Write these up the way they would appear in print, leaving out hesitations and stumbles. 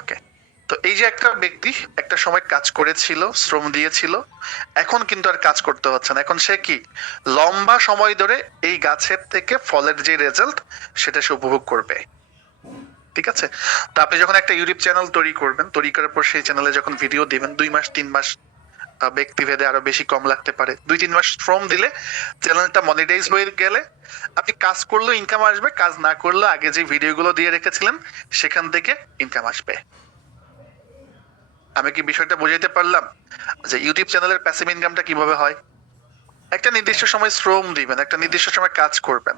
ওকে। তো এই যে একটা ব্যক্তি একটা সময় কাজ করেছিল, শ্রম দিয়েছিল, এখন কিন্তু আর কাজ করতে হচ্ছে না। এখন সে কি লম্বা সময় ধরে এই গাছের থেকে ফলের যে রেজাল্ট সেটা সে উপভোগ করবে। ঠিক আছে? তো আপনি যখন একটা ইউটিউব চ্যানেল তৈরি করবেন, তৈরি করার পর সেই চ্যানেলে যখন ভিডিও দিবেন ২ মাস ৩ মাস ব্যক্তিভেদে আরো বেশি কম লাগতে পারে। ২-৩ মাস শ্রম দিলে চ্যানেলটা মনিটাইজ হয়ে গেলে আপনি কাজ করলেও ইনকাম আসবে, কাজ না করলেও আগে যে ভিডিওগুলো দিয়ে রেখেছিলেন সেখান থেকে ইনকাম আসবে। আমি কি বিষয়টা বুঝাইতে পারলাম? যে ইউটিউব চ্যানেলের প্যাসিভ ইনকামটা কিভাবে হয়? একটা নির্দিষ্ট সময় শ্রম দিবেন, একটা নির্দিষ্ট সময় কাজ করবেন।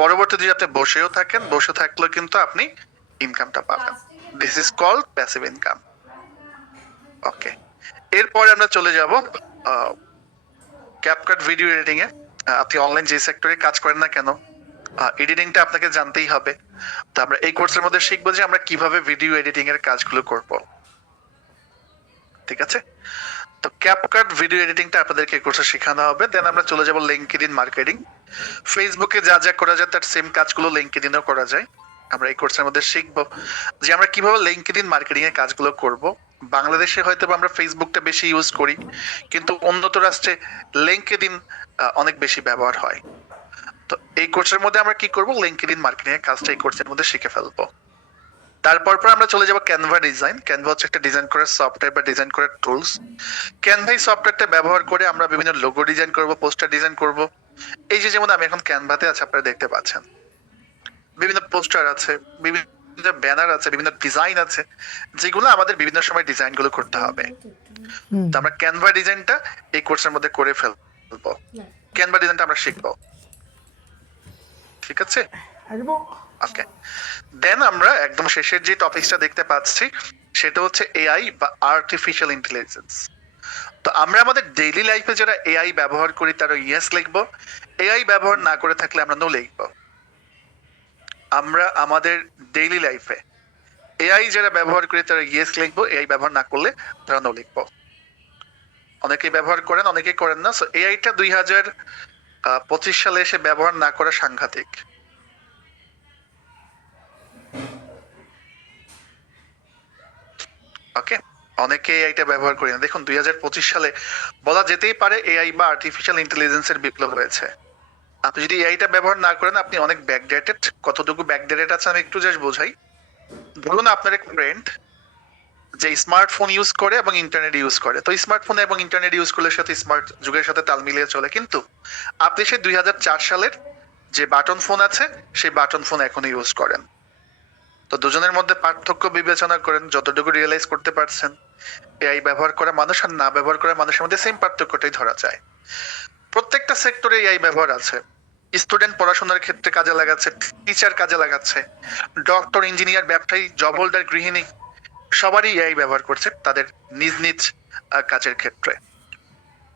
পরবর্তীতে যদি আপনি বসেও থাকেন, বসে থাকলেও কিন্তু আপনি ইনকামটা পাবেন। This is called passive income. Okay. এরপরে আমরা চলে যাব ক্যাপকাট ভিডিও এডিটিং এ। আপনি অনলাইন যে সেক্টরে কাজ করেন না কেন, এডিটিংটা আপনাকে জানতেই হবে। তো আমরা এই কোর্সের মধ্যে শিখবো যে আমরা কিভাবে ভিডিও এডিটিং এর কাজগুলো করব। ঠিক আছে? তো ক্যাপকাট ভিডিও এডিটিংটা আপনাদেরকে এই কোর্সে শেখানো হবে। দেন আমরা চলে যাব লিঙ্কডইন মার্কেটিং। ফেসবুকে যা যা করা যায় তার সেম কাজগুলো লিঙ্কডইনেও করা যায়। আমরা এই কোর্সের মধ্যে শিখবো যে আমরা কিভাবে লিঙ্কডইন মার্কেটিং এর কাজগুলো করব। বাংলাদেশে হয়তো আমরা ফেসবুকটা বেশি ইউজ করি, কিন্তু উন্নত রাষ্ট্রে লিঙ্কডইন অনেক বেশি ব্যবহার হয়। তো এই কোর্সের মধ্যে আমরা কি করব, লিঙ্কডইন মার্কেটিং এর কাজটা এই কোর্সের মধ্যে শিখে ফেলবো। তারপর আমরা চলে যাব ক্যানভা ডিজাইন। ক্যানভা হচ্ছে একটা ডিজাইন করার সফটওয়্যার বা ডিজাইন করার টুলস। ক্যানভা এই সফটওয়্যারটা ব্যবহার করে আমরা বিভিন্ন লোগো ডিজাইন করব, পোস্টার ডিজাইন করব। এই যে যেমন আমি এখন ক্যানভাতে আছে, আপনারা দেখতে পাচ্ছেন বিভিন্ন পোস্টার আছে, বিভিন্ন ব্যানার আছে, বিভিন্ন ডিজাইন আছে, যেগুলো আমাদের বিভিন্ন সময় ডিজাইন গুলো করতে হবে। তো আমরা ক্যানভা ডিজাইনটা এই কোর্সের মধ্যে করে ফেলবো। ক্যানভা ডিজাইনটা আমরা শিখবো। ঠিক আছে? ওকে। দেন আমরা একদম শেষের যে টপিকসটা দেখতে পাচ্ছি সেটা হচ্ছে এআই বা আর্টিফিশিয়াল ইন্টেলিজেন্স। তো আমরা আমাদের ডেইলি লাইফে যারা এআই ব্যবহার করি তারা ইয়েস লিখবো, এআই ব্যবহার না করে থাকলে আমরা নো লিখবো। আমরা আমাদের ডেইলি লাইফে এআই যারা ব্যবহার করি তারা ইয়েস লিখবো, এআই ব্যবহার না করলে তারা নো লিখবো। অনেকেই ব্যবহার করেন, অনেকেই করেন না। সো এআইটা 2025 সালে এসে ব্যবহার না করা সাংঘাতিক। ওকে। অনেকে এআইটা ব্যবহার করি না। দেখুন 2025 সালে বলা যেতেই পারে এআই বা আর্টিফিশিয়াল ইন্টেলিজেন্সের বিপ্লব হয়েছে। আপনি যদি এআইটা ব্যবহার না করেন আপনি অনেক ব্যাকডেটেড। কতটুকু ব্যাকডেটেড আছে আমি একটু জাস্ট বোঝাই। ধরুন আপনার এক ফ্রেন্ড যে স্মার্টফোন ইউজ করে এবং ইন্টারনেট ইউজ করে, তো স্মার্টফোন এবং ইন্টারনেট ইউজ করলে সাথে স্মার্ট যুগের সাথে তাল মিলিয়ে চলে, কিন্তু আপনি সেই 2004 সালের যে বাটন ফোন আছে সেই বাটন ফোন এখনো ইউজ করেন। তো দুজনের মধ্যে পার্থক্য বিবেচনা করেন, যতটুকু রিয়েলাইজ করতে পারছেন এআই ব্যবহার করা মানুষ আর না ব্যবহার করা মানুষের মধ্যে সেম পার্থক্যটাই ধরা যায়। প্রত্যেকটা সেক্টরে এআই ব্যবহার আছে। স্টুডেন্ট পড়াশোনার ক্ষেত্রে কাজে লাগাচ্ছে, টিচার কাজে লাগাচ্ছে, ডক্টর, ইঞ্জিনিয়ার, ব্যবসায়ী, জব হোল্ডার, গৃহিণী, সবারই এআই ব্যবহার করছে তাদের নিজ নিজ কাজের ক্ষেত্রে।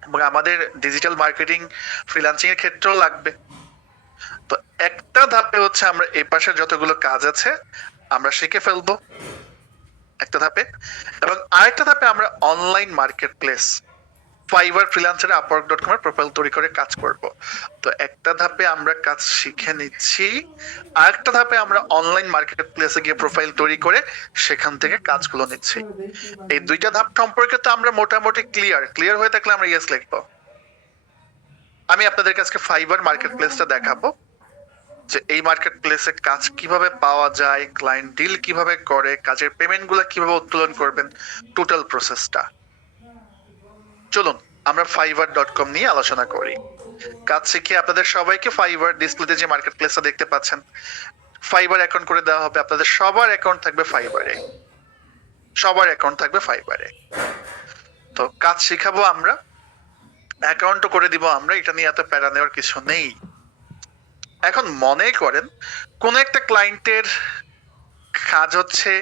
এবং আমাদের ডিজিটাল মার্কেটিং, ফ্রিল্যান্সিং এর ক্ষেত্রেও লাগবে। তো একটা ধাপে হচ্ছে আমরা এই পাশে যতগুলো কাজ আছে আমরা শিখে ফেলবো একটা ধাপে, এবং আরেকটা ধাপে আমরা online marketplace Fiverr, Freelancer, Upwork dot com এর প্রোফাইল তৈরি করে কাজ করব। তো একটা ধাপে আমরা কাজ শিখে নিচ্ছি, আরেকটা ধাপে আমরা অনলাইন মার্কেট প্লেসে গিয়ে প্রোফাইল তৈরি করে সেখান থেকে কাজগুলো নিচ্ছি। এই দুইটা ধাপ সম্পর্কে তো আমরা মোটামুটি ক্লিয়ার হয়ে থাকলে আমরা ইয়েস লিখবো। আমি আপনাদের কাছে ফাইবার মার্কেট প্লেসটা দেখাবো যে এই মার্কেট প্লেসে কাজ কিভাবে পাওয়া যায়, ক্লায়েন্ট ডিল কিভাবে করে, কাজের পেমেন্ট গুলা কিভাবে উত্তোলন করবেন, টোটাল প্রসেসটা। চলুন আমরা fiverr.com নিয়ে আলোচনা করি। কাজ শিখে আপনাদের সবাইকে ফাইবার ডিসপ্লেতে যে মার্কেট প্লেসটা দেখতে পাচ্ছেন ফাইবার অ্যাকাউন্ট করে দেওয়া হবে। আপনাদের সবার অ্যাকাউন্ট থাকবে ফাইবারে, সবার অ্যাকাউন্ট থাকবে ফাইবারে। তো কাজ শিখাবো আমরা, অ্যাকাউন্টও করে দিব আমরা, এটা নিয়ে এত প্যারা নেওয়ার কিছু নেই। এখন মনে করেন কোন একটা ক্লায়েন্টের কাজ হচ্ছে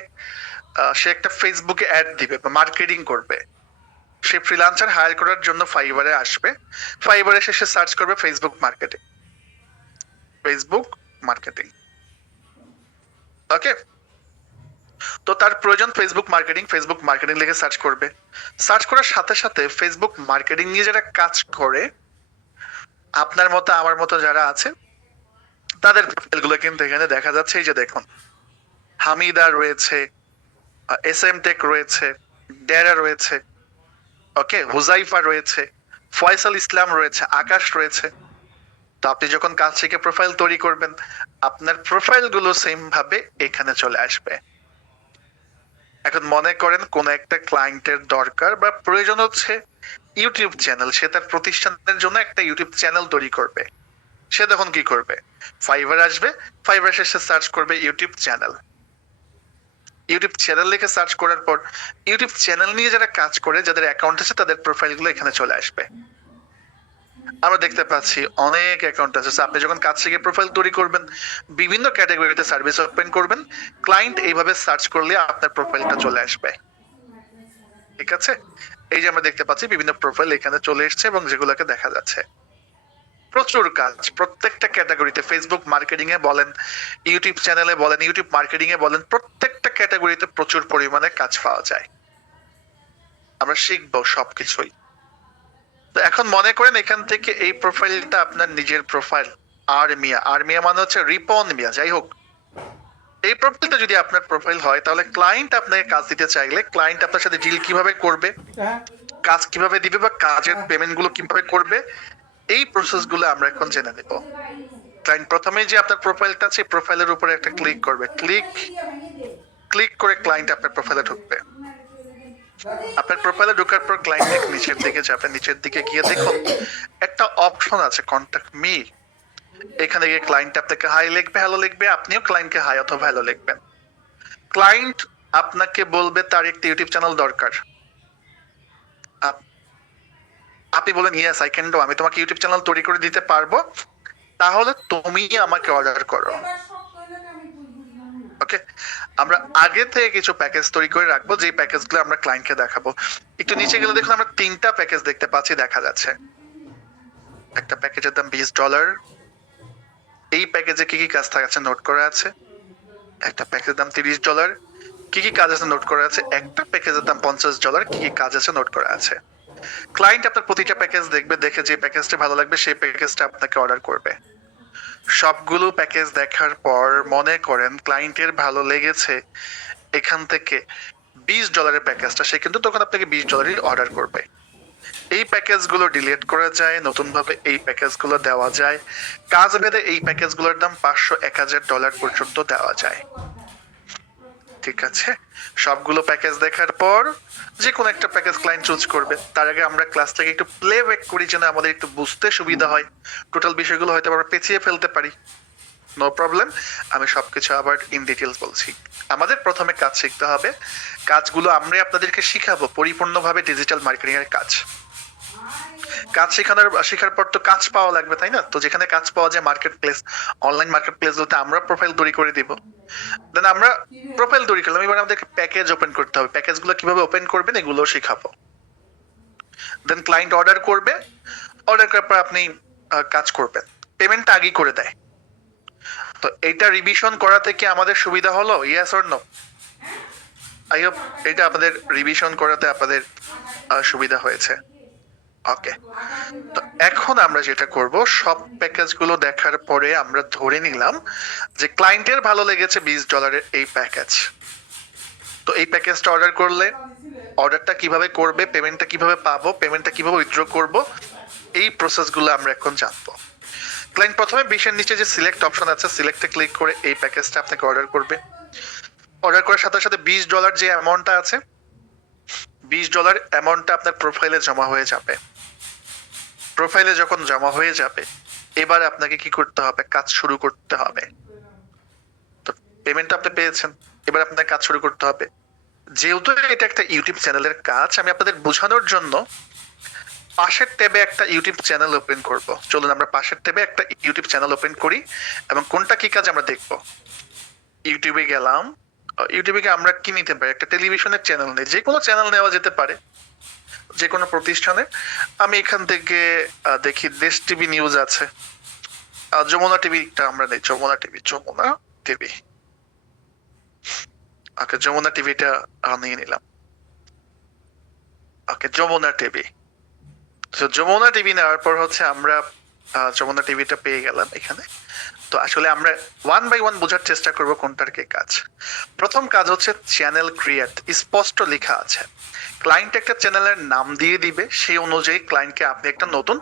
সে একটা ফেসবুকে অ্যাড দিবে বা মার্কেটিং করবে। সে ফ্রিল্যান্সার হায়ার করার জন্য ফাইবারে আসবে, ফাইবারে এসে সে সার্চ করবে ফেসবুক মার্কেটিং, ফেসবুক মার্কেটিং। ওকে। তো তার প্রয়োজন ফেসবুক মার্কেটিং, ফেসবুক মার্কেটিং লিখে সার্চ করবে। সার্চ করার সাথে সাথে ফেসবুক মার্কেটিং নিয়ে যারা কাজ করে আপনার মতো আমার মতো যারা আছে তাদের প্রোফাইলগুলো কিন্তু এখানে দেখা যাচ্ছে। এই যে দেখুন হামিদা রয়েছে, SM টেক রয়েছে, ডেরা রয়েছে, ওকে, হুজাইফা রয়েছে, ফয়সাল ইসলাম রয়েছে, আকাশ রয়েছে। তো আপনি যখন কাজ থেকে প্রোফাইল তৈরি করবেন, আপনার প্রোফাইল গুলো সেম ভাবে এখানে চলে আসবে। এখন মনে করেন কোন একটা ক্লায়েন্টের দরকার বা প্রয়োজন হচ্ছে ইউটিউব চ্যানেল, সে তার প্রতিষ্ঠানের জন্য একটা ইউটিউব চ্যানেল তৈরি করবে। সে তখন কি করবে? ফাইবার আসবে, ফাইবার শেষে সার্চ করবে ইউটিউব চ্যানেল। ইউটিউব চ্যানেল লিখে সার্চ করার পর ইউটিউব চ্যানেল নিয়ে যারা কাজ করে, যাদের অ্যাকাউন্ট আছে, তাদের প্রোফাইল গুলো এখানে চলে আসবে। আমরা দেখতে পাচ্ছি অনেক অ্যাকাউন্ট আছে। আপনি যখন কাজ থেকে প্রোফাইল তৈরি করবেন, বিভিন্ন ক্যাটাগরিতে সার্ভিস ওপেন করবেন, ক্লায়েন্ট এইভাবে সার্চ করলে আপনার প্রোফাইলটা চলে আসবে। ঠিক আছে? এই যে আমরা দেখতে পাচ্ছি বিভিন্ন প্রোফাইল এখানে চলে এসেছে এবং যেগুলোকে দেখা যাচ্ছে। প্রচুর কাজ প্রত্যেকটা ক্যাটাগরিতে, ফেসবুক মার্কেটিং এ বলেন, ইউটিউব চ্যানেলে বলেন, ইউটিউব মার্কেটিং এ বলেন, প্রত্যেকটা ক্যাটাগরিতে প্রচুর পরিমাণে কাজ পাওয়া যায়। আমরা শিখবো সবকিছুই। তো এখন মনে করেন এখান থেকে এই প্রোফাইলটা আপনার নিজের প্রোফাইল। আর মিয়া মানে হচ্ছে রিপন মিয়া, যাই হোক, এই প্রোফাইলটা যদি আপনার প্রোফাইল হয়, তাহলে ক্লায়েন্ট আপনাকে কাজ দিতে চাইলে ক্লায়েন্ট আপনার সাথে ডিল কিভাবে করবে, কাজ কিভাবে দিবে বা কাজের পেমেন্ট গুলো কিভাবে করবে, এই প্রসেস গুলো আমরা এখন জেনে নেব। ক্লায়েন্ট প্রথমেই যে আপনার প্রোফাইলটা আছে, প্রোফাইলের উপরে একটা ক্লিক করবে, ক্লিক করে ক্লায়েন্ট আপনার প্রোফাইলে ঢুকবে। আপনার প্রোফাইলে ঢোকার পর ক্লায়েন্ট নিচের দিকে যাবে, নিচের দিকে গিয়ে দেখুন একটা অপশন আছে কন্টাক্ট মি। এখানে গিয়ে ক্লায়েন্ট আপনাকে হাই লিখবে, হ্যালো লিখবে, আপনিও ক্লায়েন্টকে হাই অথবা হ্যালো লিখবেন। ক্লায়েন্ট আপনাকে বলবে তার একটা ইউটিউব চ্যানেল দরকার। আপ- আপনি বলেন ইয়েস আই ক্যান ডু, আমি তোমাকে ইউটিউব চ্যানেল তৈরি করে দিতে পারবো, তাহলে তুমি আমাকে অর্ডার করো। ওকে, আমরা আগে থেকে কিছু প্যাকেজ তৈরি করে রাখবো, যে প্যাকেজগুলো আমরা ক্লায়েন্টকে দেখাবো। একটু নিচে গেলে দেখুন আমরা 3টা প্যাকেজ দেখতে পাচ্ছি, দেখা যাচ্ছে। একটা প্যাকেজের দাম $20। এই প্যাকেজে কি কি কাজ থাকছে নোট করা আছে। একটা প্যাকেজের দাম $30, কি কি কাজ আছে নোট করা আছে। একটা প্যাকেজের দাম $50, কি কি কাজ আছে নোট করা আছে। ক্লায়েন্ট আপনার প্রতিটা প্যাকেজ দেখবে, দেখে যে প্যাকেজটা ভালো লাগবে সেই প্যাকেজটা আপনাকে অর্ডার করবে। সবগুলো প্যাকেজ দেখার পর মনে করেন ক্লায়েন্টের ভালো লেগেছে এখান থেকে $20 প্যাকেজটা, সে কিন্তু তখন আপনাকে $20 অর্ডার করবে। এই প্যাকেজগুলো ডিলিট করা যায়, নতুন ভাবে এই প্যাকেজগুলো দেওয়া যায়। কাজ ভেদে এই প্যাকেজগুলোর দাম $500-1000 পর্যন্ত দেওয়া যায়। ঠিক আছে, সবগুলো প্যাকেজ দেখার পর যে কোনো একটা প্যাকেজ ক্লায়েন্ট চুজ করবে। তার আগে আমরা ক্লাসটাকে একটু প্লে ব্যাক করি যেন আমাদের একটু বুঝতে সুবিধা হয়, টোটাল বিষয়গুলো হয়তো আমরা পেঁচিয়ে ফেলতে পারি। নো প্রবলেম, আমি সবকিছু আবার ইন ডিটেলস বলছি। আমাদের প্রথমে কাজ শিখতে হবে, কাজগুলো আমরা আপনাদেরকে শিখাবো পরিপূর্ণভাবে ডিজিটাল মার্কেটিং এর কাজ। কাজ শেখার পর তো কাজ পাওয়া লাগবে, তাই না? তো যেখানে কাজ পাওয়া যায় market place, online market place গুলোতে আমরা প্রোফাইল তৈরি করে দিব। দেন আমরা প্রোফাইল তৈরি করলাম, এবার আমাদেরকে প্যাকেজ ওপেন করতে হবে, প্যাকেজ গুলো কিভাবে ওপেন করবেন এগুলো শেখাবো। দেন ক্লায়েন্ট অর্ডার করবে, অর্ডার করার পর আপনি কাজ করবেন, পেমেন্টটা আগেই করে দেয়। তো এইটা রিভিশন করাতে কি আমাদের সুবিধা হলো? Yes or no? I hope এটা আপনাদের রিভিশন করাতে আপনাদের সুবিধা হয়েছে। ওকে, তো এখন আমরা যেটা করব, সব প্যাকেজ গুলো দেখার পরে আমরা ধরে নিলাম যে ক্লায়েন্টের ভালো লেগেছে $20 এই প্যাকেজ। তো এই প্যাকেজটা অর্ডার করলে অর্ডারটা কিভাবে করবে, পেমেন্টটা কিভাবে পাবো, পেমেন্টটা কিভাবে উইথড্র করব, এই প্রসেসগুলো আমরা এখন জানবো। ক্লায়েন্ট প্রথমে 20-এর নিচে যে সিলেক্ট অপশন আছে, সিলেক্টে ক্লিক করে এই প্যাকেজটা আপনাকে অর্ডার করবে। অর্ডার করার সাথে সাথে $20 যে অ্যামাউন্টটা আছে, $20 অ্যামাউন্টটা আপনার প্রোফাইলে জমা হয়ে যাবে। প্রোফাইলে যখন জমা হয়ে যাবে, এবার আপনাকে কি করতে হবে? কাজ শুরু করতে হবে। তো পেমেন্টটা আপনি পেয়েছেন, এবার আপনার কাজ শুরু করতে হবে। যেহেতু এটা একটা ইউটিউব চ্যানেলের কাজ, আমি আপনাদের বোঝানোর জন্য পাশের ট্যাবে একটা ইউটিউব চ্যানেল ওপেন করব। চলুন আমরা পাশের ট্যাবে একটা ইউটিউব চ্যানেল ওপেন করি এবং কোনটা কি কাজ আমরা দেখব। ইউটিউবে গেলাম, ইউটিউবে আমরা কি নিতে পারি? একটা টেলিভিশনের চ্যানেল নেই, যে কোনো চ্যানেল নেওয়া যেতে পারে, যে কোনো প্রতিষ্ঠানে। আমি এখান থেকে দেখি দেশ টিভি নিউজ আছে, যমুনা টিভিটা আমরা নেই, যমুনা টিভি। ওকে, যমুনা টিভিটা নিয়ে নিলাম। ওকে, যমুনা টিভি। তো যমুনা টিভি নেওয়ার পর হচ্ছে আমরা যমুনা টিভিটা পেয়ে গেলাম এখানে। তো আসলে আমরা ওয়ান বাই ওয়ান বোঝার চেষ্টা করব কোনটার কি কাজ। প্রথম কাজ হচ্ছে চ্যানেল ক্রিয়েট। স্পষ্ট লেখা আছে, ক্লায়েন্ট একটা চ্যানেলের নাম দিয়ে দিবে, সেই অনুযায়ী ক্লায়েন্টকে আপনি একটা নতুন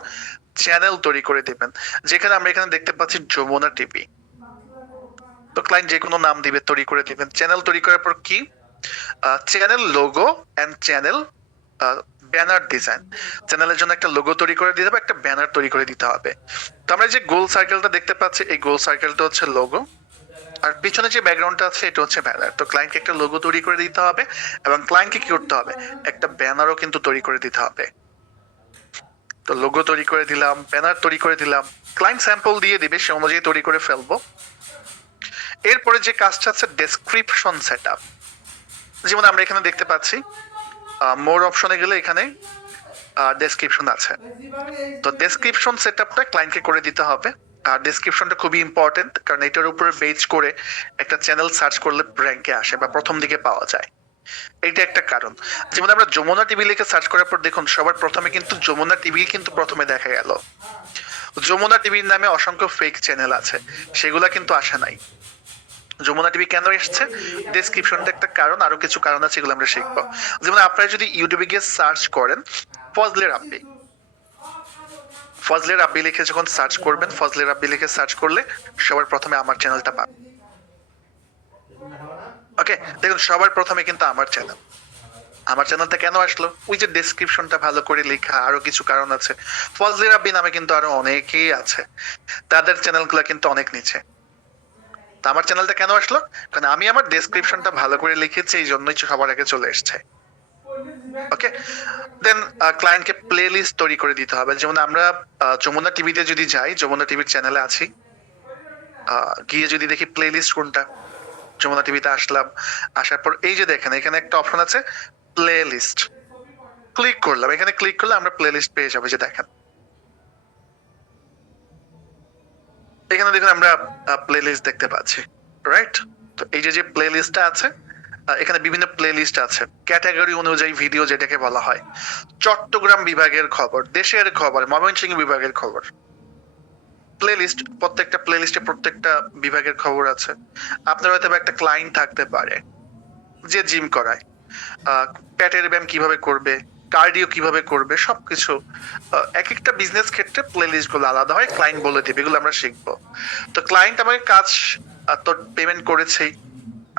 চ্যানেল তৈরি করে দিবেন। যেখানে আমরা এখানে দেখতে পাচ্ছি যমুনা টিভি। তো ক্লায়েন্ট যে কোনো নাম দিবে, তৈরি করে দিবেন। চ্যানেল তৈরি করার পর কি, channel logo and channel banner design. চ্যানেলের জন্য একটা লোগো তৈরি করে দিতে হবে, একটা ব্যানার তৈরি করে দিতে হবে। তো আমরা যে গোল সার্কেলটা দেখতে পাচ্ছি, এই গোল সার্কেলটা হচ্ছে লোগো, আর পিছনে যে ব্যাকগ্রাউন্ডটা আছে এটা হচ্ছে ব্যানার। তো ক্লায়েন্টকে একটা লোগো তৈরি করে দিতে হবে, এবং ক্লায়েন্টকে কি করতে হবে, একটা ব্যানারও কিন্তু তৈরি করে দিতে হবে। তো লোগো তৈরি করে দিলাম, ব্যানার তৈরি করে দিলাম, ক্লায়েন্ট স্যাম্পল দিয়ে দিবে, সে অনুযায়ী তৈরি করে ফেলবো। এরপরে যে কাজটা আছে ডেসক্রিপশন সেটআপ। যেমন আমরা এখানে দেখতে পাচ্ছি মোর অপশনে গেলে এখানে ডেসক্রিপশন আছে। তো ডেসক্রিপশন সেটআপটা ক্লায়েন্টকে করে দিতে হবে। আর ডেসক্রিপশনটা খুবই ইম্পর্টেন্ট, কারণ এটার উপরে বেজ করে একটা চ্যানেল সার্চ করলে র্যাঙ্কে আসে বা প্রথম দিকে পাওয়া যায়। এইটা একটা কারণ। যেমন আমরা যমুনা টিভি লিখে সার্চ করার পর দেখুন সবার প্রথমে কিন্তু যমুনা টিভি কিন্তু প্রথমে দেখা গেল। যমুনা টিভির নামে অসংখ্য ফেক চ্যানেল আছে, সেগুলা কিন্তু আসে নাই। যমুনা টিভি কেন এসছে, ডেসক্রিপশনটা একটা কারণ, আরো কিছু কারণ আছে, এগুলো আমরা শিখবো। যেমন আপনারা যদি ইউটিউবে গিয়ে সার্চ করেন ফজলে রাব্বি, ফজলে রাব্বি লিখে যখন সার্চ করবেন, ফজলে রাব্বি লিখে সার্চ করলে সবার প্রথমে আমার চ্যানেলটা পাবেন। ওকে, দেখুন সবার প্রথমে কিন্তু আমার চ্যানেল। আমার চ্যানেলটা কেন আসলো, ওই যে ডেসক্রিপশনটা ভালো করে লেখা, আরো কিছু কারণ আছে। ফজলে রাব্বি নামে কিন্তু আরো অনেকেই আছে, তাদের চ্যানেলগুলো কিন্তু অনেক নিচে। তো আমার চ্যানেলটা কেন আসলো, কারণ আমি আমার ডেসক্রিপশনটা ভালো করে লিখেছি, এই জন্যই সবার আগে চলে এসছে। ওকে, দেন ক্লায়েন্টকে প্লে লিস্ট তৈরি করে দিতে হবে। যেমন আমরা যমুনা টিভিতে যদি যাই, যমুনা টিভির চ্যানেলে আছি, গিয়ে যদি দেখি প্লে লিস্ট কোনটা, যমুনা টিভিতে আসলাম, আসার পর এই যে দেখেন এখানে একটা অপশন আছে প্লে লিস্ট, ক্লিক করলাম, এখানে ক্লিক করলে আমরা প্লে লিস্ট পেয়ে যাবো। যে দেখেন এখানে দেখুন আমরা প্লে লিস্ট দেখতে পাচ্ছি, রাইট? তো এই যে যে প্লে লিস্টটা আছে, এখানে বিভিন্ন প্লে লিস্ট আছে ক্যাটাগরি অনুযায়ী ভিডিও, যেটাকে বলা হয় চট্টগ্রাম বিভাগের খবর, দেশের খবর, ময়মনসিংহ বিভাগের খবর। প্লে লিস্ট, প্রত্যেকটা প্লে লিস্টে প্রত্যেকটা বিভাগের খবর আছে। আপনার হয়তো একটা ক্লায়েন্ট থাকতে পারে যে জিম করায়, প্যাটের ব্যায়াম কিভাবে করবে, কার্ডিও কিভাবে করবে, সবকিছু এক একটা বিজনেস ক্ষেত্রে প্লে লিস্ট গুলো আলাদা হয়, ক্লায়েন্ট বলে দিবে, এগুলো আমরা শিখবো। তো ক্লায়েন্ট আমাকে কাজ তো পেমেন্ট করেছেই,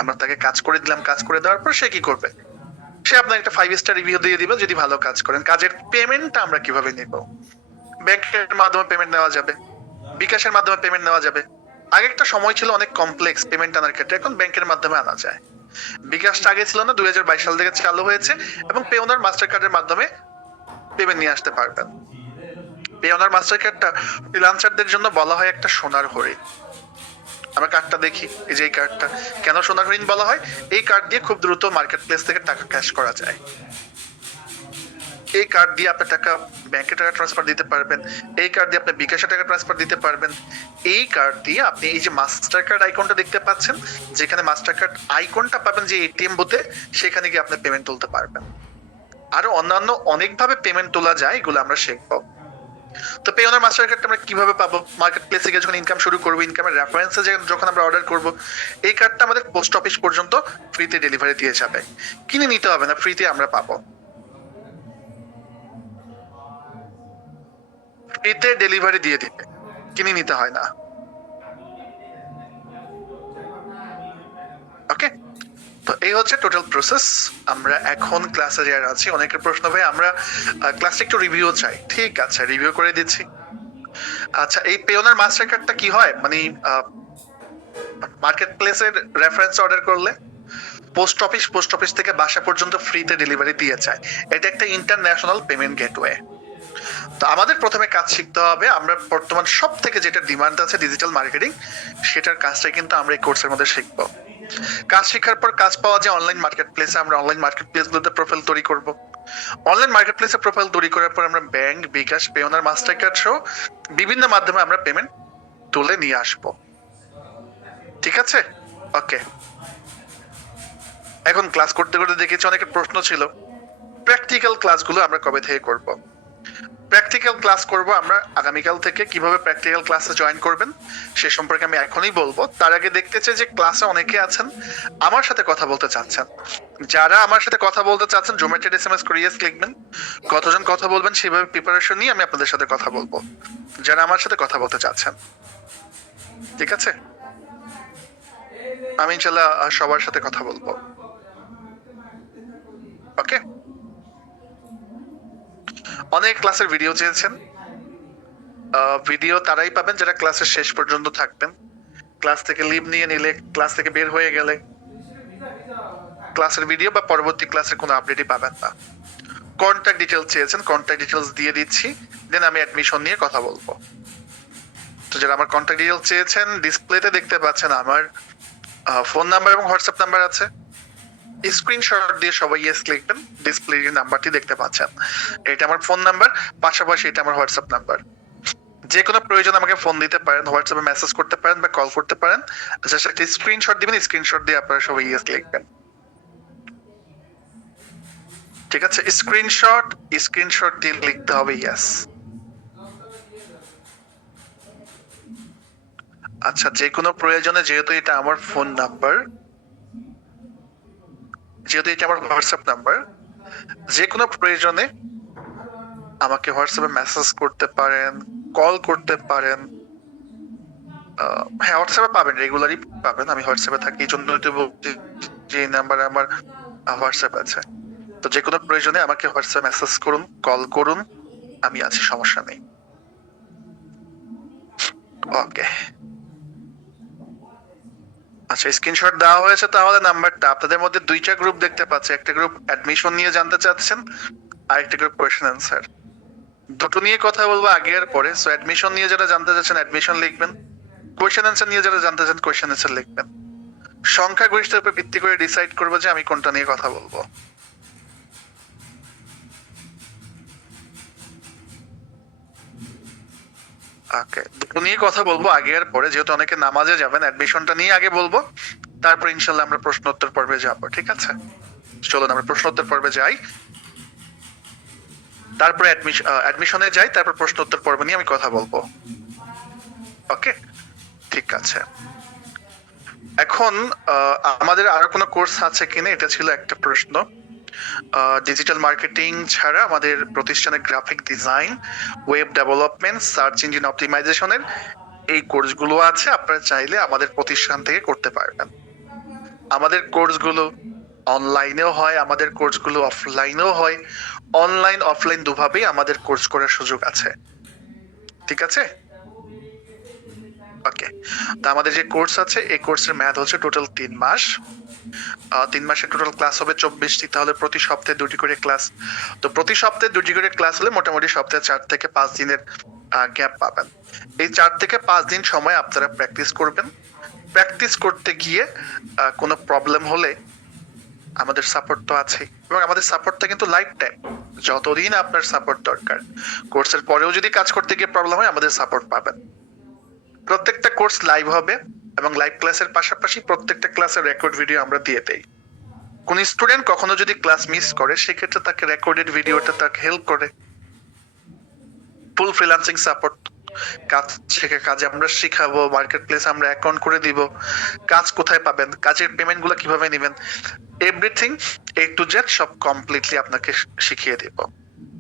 আমরা তাকে কাজ করে দিলাম, কাজ করে দেওয়ার পর সে কি করবে, সে আপনাকে একটা 5 স্টার রিভিউ দিয়ে দিবে যদি ভালো কাজ করেন। কাজের পেমেন্টটা আমরা কিভাবে নিব, ব্যাংকের মাধ্যমে পেমেন্ট নেওয়া যাবে, বিকাশের মাধ্যমে পেমেন্ট নেওয়া যাবে। আগে একটা সময় ছিল অনেক কমপ্লেক্স পেমেন্ট আনার ক্ষেত্রে, এখন ব্যাংকের মাধ্যমে আনা যায়। বিকাশটা আগে ছিল না, 2022 সাল থেকে চালু হয়েছে, এবং পেওনার মাস্টার কার্ডের মাধ্যমে পেমেন্ট নিয়ে আসতে পারবেন। পেওনার মাস্টার কার্ডটা ফ্রিল্যান্সারদের জন্য বলা হয় একটা সোনার হরিণ। আমরা কার্ডটা দেখি, এই যে এই কার্ডটা কেন সোনার হরিণ বলা হয়, এই কার্ড দিয়ে খুব দ্রুত মার্কেট প্লেস থেকে টাকা ক্যাশ করা যায়। এই কার্ড দিয়ে আপনি টাকা ব্যাংকে টাকা ট্রান্সফার দিতে পারবেন, এই কার্ড দিয়ে আপনি বিকাশে টাকা ট্রান্সফার দিতে পারবেন, এই কার্ড দিয়ে আপনি এই যে মাস্টার কার্ড আইকনটা দেখতে পাচ্ছেন, যেখানে মাস্টার কার্ড আইকনটা পাবেন যে এটিএম বুথে, সেখানে গিয়ে আপনি পেমেন্ট তুলতে পারবেন। আরো অন্যান্য অনেকভাবে পেমেন্ট তোলা যায়, এগুলো আমরা শিখবো। তো পেওনার মাস্টার কার্ডটা আমরা কিভাবে পাবো, মার্কেট প্লেসে গিয়ে যখন ইনকাম শুরু করবো, ইনকামের রেফারেন্সে যখন আমরা অর্ডার করবো, এই কার্ডটা আমাদের পোস্ট অফিস পর্যন্ত ফ্রিতে ডেলিভারি দিয়ে যাবে, কিনে নিতে হবে না, ফ্রিতে আমরা পাবো, ফ্রিতে ডেলিভারি দিয়ে দিবে, কিনে নিতে হয় না। ওকে, তো এই হচ্ছে টোটাল প্রসেস। আমরা এখন ক্লাসে যারা আছি, অনেকের প্রশ্ন ভাই আমরা ক্লাসে একটু রিভিউ চাই, ঠিক আছে রিভিউ করে দিচ্ছি। আচ্ছা, এই পেওনার মাস্টার কার্ডটা কি হয়, মানে মার্কেট প্লেসের রেফারেন্স অর্ডার করলে পোস্ট অফিস থেকে বাসা পর্যন্ত ফ্রিতে ডেলিভারি দিয়ে যায়। এটা একটা ইন্টারন্যাশনাল পেমেন্ট গেটওয়ে। তো আমাদের প্রথমে কাজ শিখতে হবে, আমরা বর্তমান সব থেকে যেটা ডিমান্ড আছে ডিজিটাল মার্কেটিং, সেটার কাজটাই কিন্তু আমরা এই কোর্সের মধ্যে শিখবো। কাজ শেখার পর কাজ পাওয়া যায় অনলাইন মার্কেট প্লেসে, আমরা অনলাইন মার্কেট প্লেস গুলোতে প্রোফাইল তৈরি করব। অনলাইন মার্কেট প্লেসে প্রোফাইল তৈরি করার পর আমরা ব্যাংক, বিকাশ, পেওনার মাস্টার কার্ড সহ বিভিন্ন মাধ্যমে আমরা পেমেন্ট তুলে নিয়ে আসব। ঠিক আছে, ওকে। এখন ক্লাস করতে করতে দেখেছি অনেকের প্রশ্ন ছিল প্র্যাকটিক্যাল ক্লাসগুলো আমরা কবে থেকে করব। প্র্যাকটিক্যাল ক্লাস করব আমরা আগামীকাল থেকে। কিভাবে প্র্যাকটিক্যাল ক্লাসে জয়েন করবেন সে সম্পর্কে আমি এখনই বলবো। তার আগে দেখতে চাই যে ক্লাসে অনেকে আছেন আমার সাথে কথা বলতে চাচ্ছেন। যারা আমার সাথে কথা বলতে চাচ্ছেন জোম্যাটেড এসএমএস করে ইয়েস লিখবেন। কতজন কথা বলবেন সেভাবে প্রিপারেশন নিয়ে আমি আপনাদের সাথে কথা বলবো, যারা আমার সাথে কথা বলতে চাচ্ছেন। ঠিক আছে, আমি ইনশাল্লাহ সবার সাথে কথা বলবো। ওকে, অনেক ক্লাসের ভিডিও চেয়েছেন। ভিডিও তারাই পাবেন যারা ক্লাসের শেষ পর্যন্ত থাকবেন। ক্লাস থেকে লিভ নিয়ে নিলে, ক্লাস থেকে বের হয়ে গেলে ক্লাসের ভিডিও বা পরবর্তী ক্লাসের কোনো আপডেটই পাবেন না। কন্ট্যাক্ট ডিটেলস চেয়েছেন, কন্ট্যাক্ট ডিটেলস দিয়ে দিচ্ছি, দেন আমি অ্যাডমিশন নিয়ে কথা বলবো। তো যারা আমার কন্ট্যাক্ট ডিটেলস চেয়েছেন, ডিসপ্লেতে দেখতে পাচ্ছেন আমার ফোন নাম্বার এবং হোয়াটসঅ্যাপ নাম্বার আছে। স্ক্রিনশট দিয়ে সবাই ইয়েস লিখবেন। ডিসপ্লে নাম্বারটি দেখতে পাচ্ছেন, এটা আমার ফোন নাম্বার, পাশাপাশি এটা আমার হোয়াটসঅ্যাপ নাম্বার। যে কোনো প্রয়োজন আমাকে ফোন দিতে পারেন, হোয়াটসঅ্যাপে মেসেজ করতে পারেন বা কল করতে পারেন। জাস্ট একটা স্ক্রিনশট দিবেন, স্ক্রিনশট দিয়ে আপনারা সবাই ইয়েস লিখবেন। ঠিক আছে, স্ক্রিনশট দিয়ে লিখতে হবে ইয়েস। আচ্ছা, যে কোনো প্রয়োজনে, যেহেতু এটা আমার ফোন নাম্বার, যেহেতু এটা আমার হোয়াটসঅ্যাপ নাম্বার, যে কোনো প্রয়োজনে আমাকে হোয়াটসঅ্যাপে মেসেজ করতে পারেন, কল করতে পারেন। হ্যাঁ, হোয়াটসঅ্যাপে পাবেন, রেগুলারই পাবেন। আমি হোয়াটসঅ্যাপে থাকি, এই জন্য তো বলছি যে নাম্বারে আমার হোয়াটসঅ্যাপ আছে। তো যে কোনো প্রয়োজনে আমাকে হোয়াটসঅ্যাপে মেসেজ করুন, কল করুন, আমি আছি, সমস্যা নেই। ওকে, আচ্ছা, স্ক্রিনশট দেওয়া হয়েছে। তাহলে নাম্বারটা আপনাদের মধ্যে দুইটা গ্রুপ দেখতে পাচ্ছি, একটা গ্রুপ অ্যাডমিশন নিয়ে জানতে চাচ্ছেন, আরেকটা গ্রুপ কোয়েশ্চেন অ্যান্সার। দুটো নিয়ে কথা বলবো আগে আর পরে। সো অ্যাডমিশন নিয়ে যারা জানতে চাচ্ছেন অ্যাডমিশন লিখবেন, কোয়েশ্চেন অ্যান্সার নিয়ে যারা জানতে চান কোয়েশ্চেন অ্যান্সার লিখবেন। সংখ্যাগরিষ্ঠের উপর ভিত্তি করে ডিসাইড করবো যে আমি কোনটা নিয়ে কথা বলবো। ওকে, দুটো নিয়ে কথা বলবো আগে আর পরে, যেহেতু অনেকে নামাজে যাবেন। অ্যাডমিশনটা নিয়ে আগে বলবো, তারপর ইনশাল্লাহ আমরা প্রশ্নোত্তর পর্বে যাবো। ঠিক আছে, চলুন আমরা প্রশ্নোত্তর পর্বে যাই, তারপরে অ্যাডমিশনে যাই, তারপর প্রশ্নোত্তর পর্ব নিয়ে আমি কথা বলবো। ওকে, ঠিক আছে। এখন আমাদের আরো কোনো কোর্স আছে কিনা, এটা ছিল একটা প্রশ্ন। ডিজিটাল মার্কেটিং ছাড়া আমাদের প্রতিষ্ঠানে graphic design, web development, search engine অপটিমাইজেশনের এই কোর্সগুলো আছে। আপনারা চাইলে আমাদের প্রতিষ্ঠান থেকে করতে পারবেন। আমাদের কোর্সগুলো অনলাইনেও হয়, আমাদের কোর্সগুলো অফলাইনেও হয়। অনলাইন অফলাইন দুভাবেই আমাদের কোর্স করার সুযোগ আছে। ঠিক আছে, ওকে। তো আমাদের যে কোর্স আছে, এই কোর্সের মেয়াদ হচ্ছে টোটাল 3 মাস। 3 মাসের টোটাল ক্লাস হবে 24টি। তাহলে প্রতি সপ্তাহে 2টি করে ক্লাস। তো প্রতি সপ্তাহে 2টি করে ক্লাস হলে মোটামুটি সপ্তাহে 4 থেকে 5 দিনের গ্যাপ পাবেন। এই 4 থেকে 5 দিন সময় আপনারা প্র্যাকটিস করবেন। প্র্যাকটিস করতে গিয়ে কোনো প্রবলেম হলে আমাদের সাপোর্ট তো আছেই, এবং আমাদের সাপোর্টটা কিন্তু লাইফ টাইম, যতদিন আপনার সাপোর্ট দরকার। কোর্সের পরেও যদি কাজ করতে গিয়ে প্রবলেম হয়, আমাদের সাপোর্ট পাবেন। প্রত্যেকটা কোর্স লাইভ হবে, এবং লাইভ ক্লাসের পাশাপাশি প্রত্যেকটা ক্লাসের রেকর্ড ভিডিও আমরা দিয়ে দেই। কোন স্টুডেন্ট কখনো যদি ক্লাস মিস করে, সেক্ষেত্রে তাকে রেকর্ডেড ভিডিওটা তাকে হেল্প করে। ফুল ফ্রিল্যান্সিং সাপোর্ট, কাজ শেখা, কাজে আমরা শিখাবো, মার্কেট প্লেস আমরা অ্যাকাউন্ট করে দিব, কাজ কোথায় পাবেন, কাজের পেমেন্ট গুলো কিভাবে নেবেন, এভরিথিং A to Z সব কমপ্লিটলি আপনাকে শিখিয়ে দিব।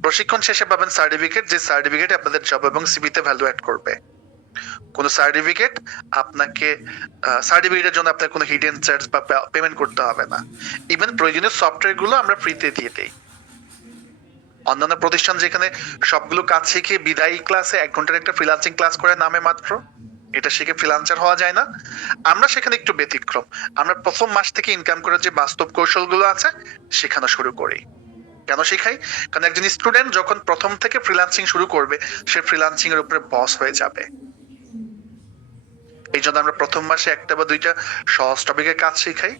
প্রশিক্ষণ শেষে পাবেন সার্টিফিকেট, যে সার্টিফিকেট আপনাদের জব এবং সিভিতে ভ্যালু অ্যাড করবে। কোন সার্টিফিকেট আপনাকে, সার্টিফিকেটের জন্য আপনার কোনো হিডেন চার্জ বা পেমেন্ট করতে হবে না। ইভেন প্রয়োজনীয় সফটওয়্যার গুলো আমরা ফ্রিতে দিয়ে দেই। অন্যান্য প্রতিষ্ঠান যেখানে সবগুলো কাজ শিখে বিদায়ী ক্লাসে 1 ঘন্টার একটা ফ্রিল্যান্সিং ক্লাস করে নামে মাত্র, এটা শিখে ফ্রিল্যান্সার হওয়া যায় না। আমরা সেখানে একটু ব্যতিক্রম। আমরা প্রথম মাস থেকে ইনকাম করার যে বাস্তব কৌশলগুলো আছে শেখানো শুরু করি। কেন শেখাই? কারণ একজন স্টুডেন্ট যখন প্রথম থেকে ফ্রিল্যান্সিং শুরু করবে, সে ফ্রিল্যান্সিং এর উপরে বস হয়ে যাবে। এই জন্য আমরা প্রথম মাসে 1টা বা 2টা সহজ টপিকের কাজ শিখাই।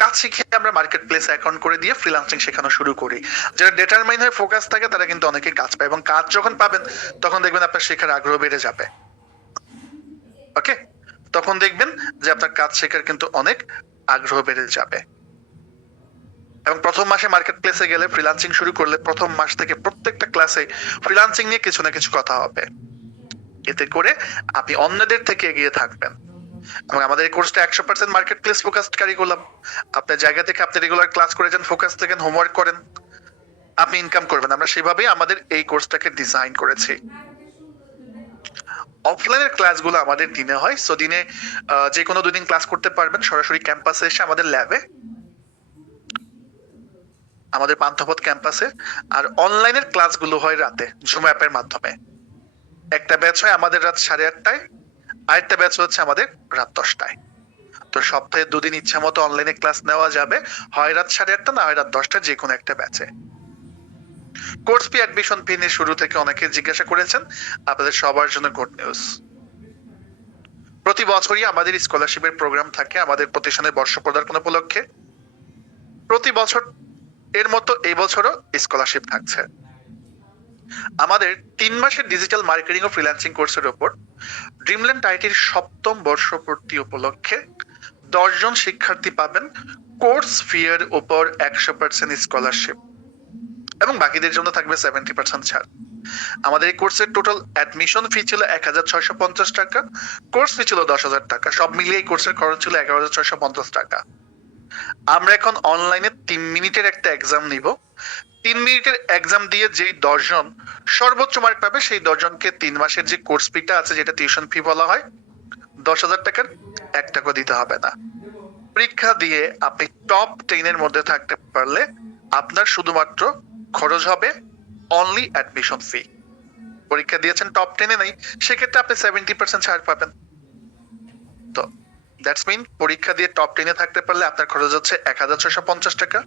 কাজ শিখে আমরা মার্কেট প্লেস অ্যাকাউন্ট করে দিয়ে ফ্রিল্যান্সিং শেখানো শুরু করি। যারা ডিটারমাইন হয়ে ফোকাস থাকে তারা কিন্তু অনেকে কাজ পায়, এবং কাজ যখন পাবেন তখন দেখবেন আপনার শেখার আগ্রহ বেড়ে যাবে। ওকে, তখন দেখবেন যে আপনার কাজ শেখার কিন্তু অনেক আগ্রহ বেড়ে যাবে। এবং প্রথম মাসে মার্কেট প্লেসে গেলে ফ্রিল্যান্সিং শুরু করলে প্রথম মাস থেকে প্রত্যেকটা ক্লাসে ফ্রিল্যান্সিং নিয়ে কিছু না কিছু কথা হবে। এতে করে আপনি অন্যদের থেকে এগিয়ে থাকবেন। এবং আমাদের এই কোর্সটা 100% মার্কেট প্লেস ফোকাসড কারিকুলাম। আপনার জায়গা থেকে আপনি রেগুলার ক্লাস করে যান, ফোকাস থাকেন, হোমওয়ার্ক করেন, আপনি ইনকাম করবেন। আমরা সেভাবেই আমাদের এই কোর্সটাকে ডিজাইন করেছি। অফলাইনের ক্লাসগুলো আমাদের দিনে হয়, সো দিনে যে কোনো 2 দিন ক্লাস করতে পারবেন সরাসরি ক্যাম্পাসে এসে আমাদের ল্যাবে, আমাদের পান্থপথ ক্যাম্পাসে। আর অনলাইনের ক্লাসগুলো হয় রাতে জুম অ্যাপের মাধ্যমে। একটা ব্যাচ হয় আমাদের রাত 8:30টায়, আরেকটা ব্যাচ হচ্ছে আমাদের রাত 10টায়। তো সপ্তাহে 2 দিন ইচ্ছা মতো অনলাইনে ক্লাস নেওয়া যাবে, হয় রাত 8:30 না হয় রাত 10টা, যে কোনো একটা ব্যাচে। কোর্স ফি, অ্যাডমিশন ফি নিয়ে শুরু থেকে অনেকে জিজ্ঞাসা করেছেন, আপনাদের সবার জন্য গুড নিউজ। প্রতি বছরই আমাদের স্কলারশিপের প্রোগ্রাম থাকে আমাদের প্রতিষ্ঠানের বর্ষ পদার্পণ উপলক্ষে। প্রতি বছর এর মতো এই বছরও স্কলারশিপ থাকছে। আমাদের 3 মাসের ডিজিটাল মার্কেটিং ও ফ্রিল্যান্সিং কোর্সের উপর ড্রিমল্যান্ড আইটির 7ম বর্ষপূর্তি উপলক্ষে 10 জন শিক্ষার্থী পাবেন কোর্স ফি এর উপর 100% স্কলারশিপ, এবং বাকিদের জন্য থাকবে 70% ছাড়। আমাদের এই কোর্সের টোটাল অ্যাডমিশন ফি ছিল 1650 টাকা, কোর্স ফি ছিল 10,000 টাকা, সব মিলিয়ে এই কোর্সের খরচ ছিল 11,650 টাকা। আমরা এখন অনলাইনে 3 মিনিটের একটা এক্সাম নিব। 3 মিনিটের এক্সাম দিয়ে যেই 10 জন সর্বোচ্চ মার্ক পাবে সেই 10 জনকে 3 মাসের যে কোর্স ফিটা আছে, যেটা টিউশন ফি বলা হয়, 10,000 টাকার 1 টাকা দিতে হবে না। পরীক্ষা দিয়ে আপনি টপ 10 এর মধ্যে থাকতে পারলে আপনার শুধুমাত্র খরচ হবে অনলি অ্যাডমিশন ফি। পরীক্ষা দিয়েছেন টপ 10 এ নাই, সেক্ষেত্রে আপনি 70% ছাড় পাবেন। তো দ্যাটস মিন পরীক্ষা দিয়ে টপ 10 এ থাকতে পারলে আপনার খরচ হচ্ছে 1,650 টাকা।